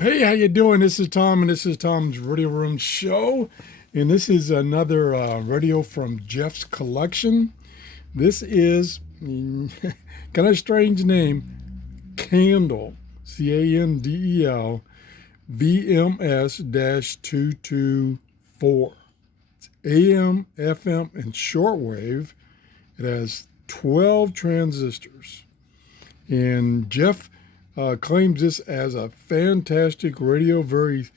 Hey, how you doing? This is Tom, and this is Tom's Radio Room Show, and this is another radio from Jeff's collection. This is kind of strange name, Candle, Candel, VMS-224. It's AM, FM, and shortwave. It has 12 transistors, and Jeff claims this as a fantastic radio, very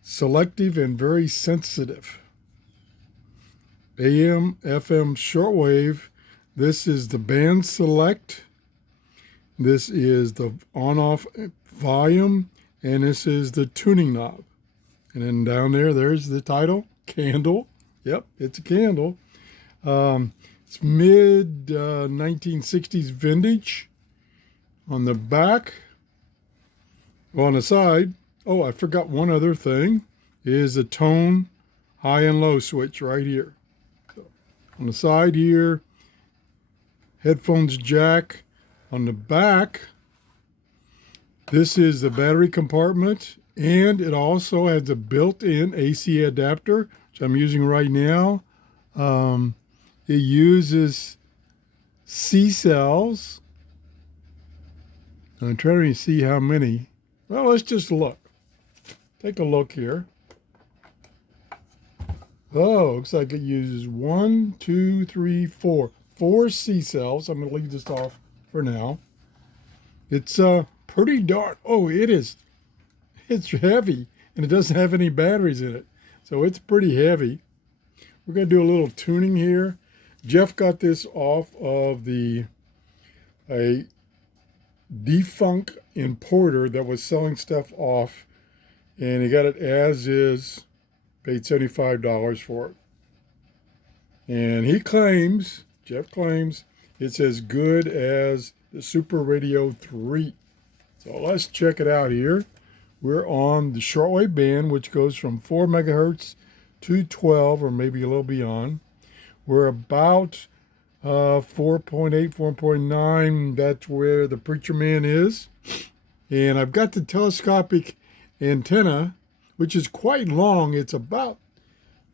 selective and very sensitive. AM, FM, shortwave. This is the band select. This is the on-off volume, and this is the tuning knob. And then down there's the title, Candle. Yep, it's a candle. It's mid 1960s vintage. On the back, on the side, oh, I forgot one other thing, is the tone high and low switch right here. So on the side here, headphones jack. On the back, this is the battery compartment, and it also has a built-in AC adapter, which I'm using right now. It uses C cells. I'm trying to see how many. Well, let's just look. Take a look here. Oh, looks like it uses 1, 2, 3, 4. 4 C cells. I'm going to leave this off for now. It's pretty dark. Oh, it is. It's heavy, and it doesn't have any batteries in it. So it's pretty heavy. We're going to do a little tuning here. Jeff got this off of a defunct importer that was selling stuff off, and he got it as is, paid $75 for it. And Jeff claims, it's as good as the Super Radio 3. So let's check it out here. We're on the shortwave band, which goes from 4 megahertz to 12, or maybe a little beyond. We're about 4.8, 4.9, that's where the preacher man is. And I've got the telescopic antenna, which is quite long. It's about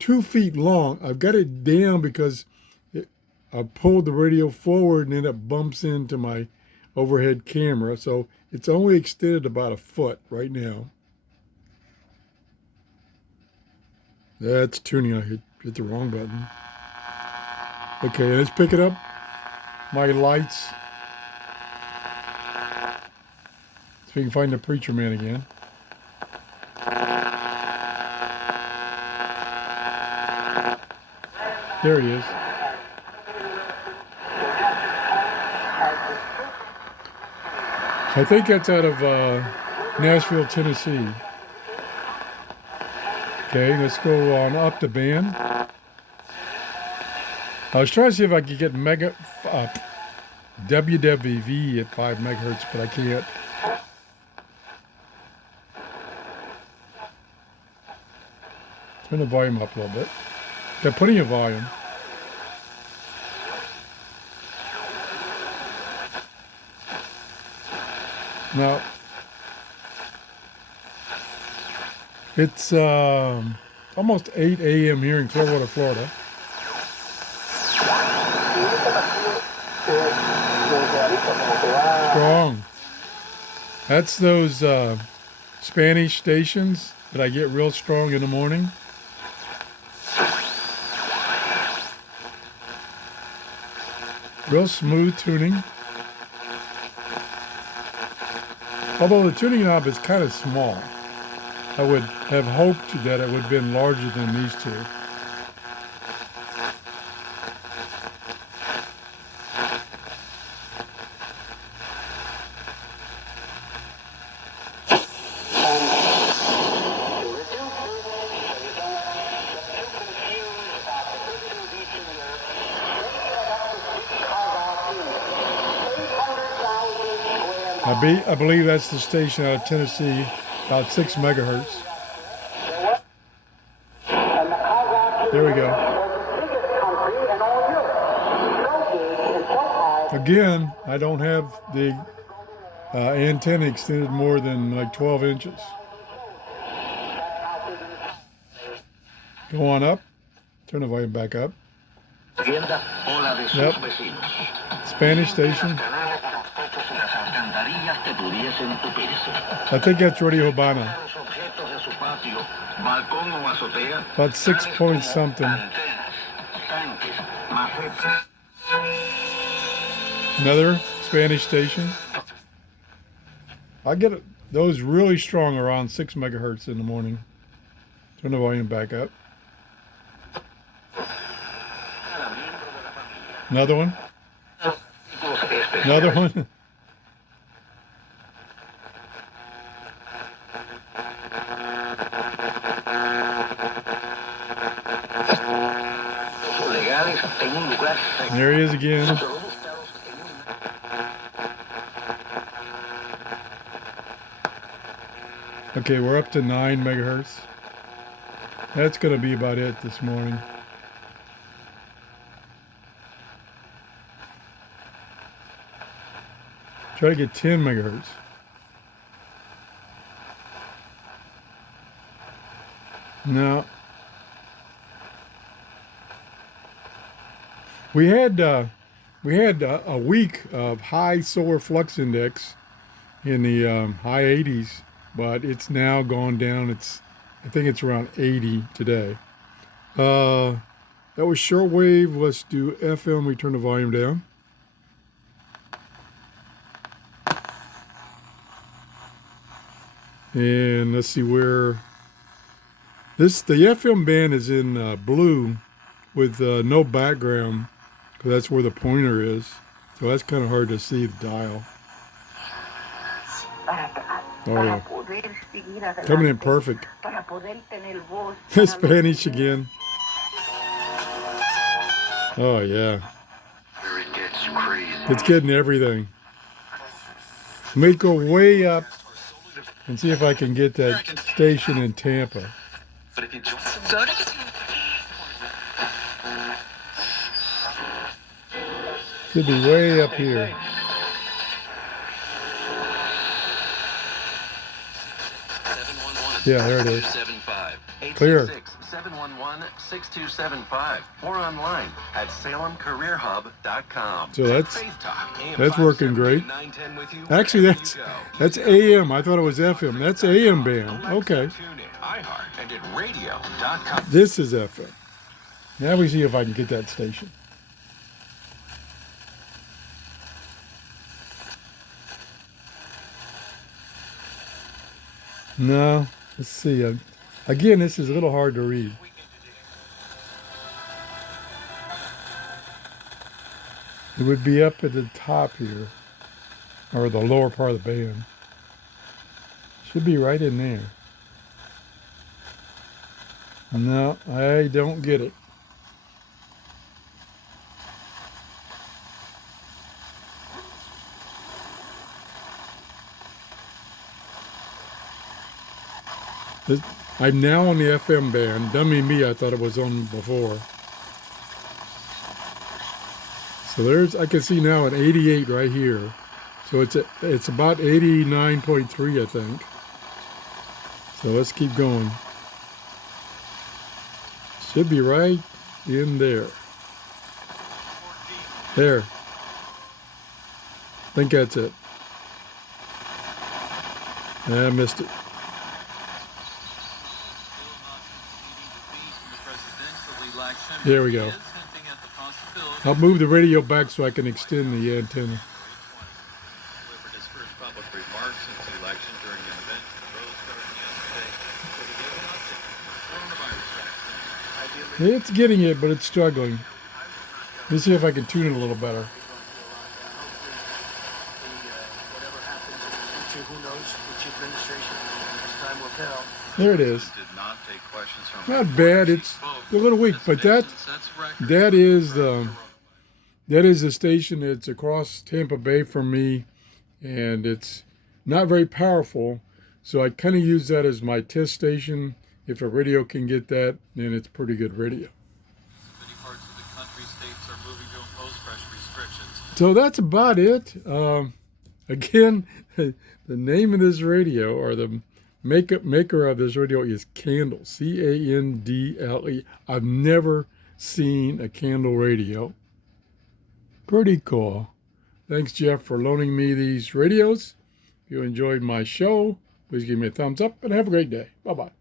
2 feet long. I've got it down because I pulled the radio forward and then it bumps into my overhead camera. So it's only extended about a foot right now. That's tuning. I hit the wrong button. Okay, let's pick it up. My lights. So we can find the preacher man again. There he is. I think that's out of Nashville, Tennessee. Okay, let's go on up the band. I was trying to see if I could get WWV at 5 megahertz, but I can't. Turn the volume up a little bit. Got plenty of volume. Now, it's almost 8 a.m. here in Clearwater, Florida. Strong. That's those Spanish stations that I get real strong in the morning. Real smooth tuning. Although the tuning knob is kind of small. I would have hoped that it would have been larger than these two. I believe that's the station out of Tennessee, about 6 megahertz. There we go. Again, I don't have the antenna extended more than like 12 inches. Go on up. Turn the volume back up. Yep. Spanish station. I think that's Radio Habana. About 6 point something. Another Spanish station. I get those really strong around 6 megahertz in the morning. Turn the volume back up. Another one. Another one. There he is again. Okay, we're up to 9 megahertz. That's going to be about it this morning. Try to get 10 megahertz. No. We had a week of high solar flux index in the high 80s, but it's now gone down. I think it's around 80 today. That was shortwave. Let's do FM. We turn the volume down. And let's see where the FM band is in blue with no background, because that's where the pointer is. So that's kind of hard to see the dial. Oh yeah. Coming in perfect. Spanish again. Oh yeah. It's getting everything. Let me go way up and see if I can get that station in Tampa. Should be way up here. Yeah, there it is. Clear. 711-6275 or online at salemcareerhub.com. So that's working great. Actually, that's AM. I thought it was FM. That's AM band. Okay. This is FM. Now we see if I can get that station. No. Let's see. Again, this is a little hard to read. It would be up at the top here, or the lower part of the band. Should be right in there. No, I don't get it. I'm now on the FM band. Dummy me, I thought it was on before. So I can see now at 88 right here. So it's about 89.3, I think. So let's keep going. Should be right in there. There. I think that's it. I missed it. There we go. I'll move the radio back so I can extend the antenna. It's getting it, but it's struggling. Let me see if I can tune it a little better. There it is. Not bad. It's a little weak, but that is the station. It's across Tampa Bay from me, and it's not very powerful. So I kind of use that as my test station. If a radio can get that, then it's pretty good radio. So that's about it. Again, the name of this radio, or the Maker of this radio is Candle, C-A-N-D-L-E. I've never seen a Candle radio. Pretty cool. Thanks, Jeff, for loaning me these radios. If you enjoyed my show, please give me a thumbs up and have a great day. Bye-bye.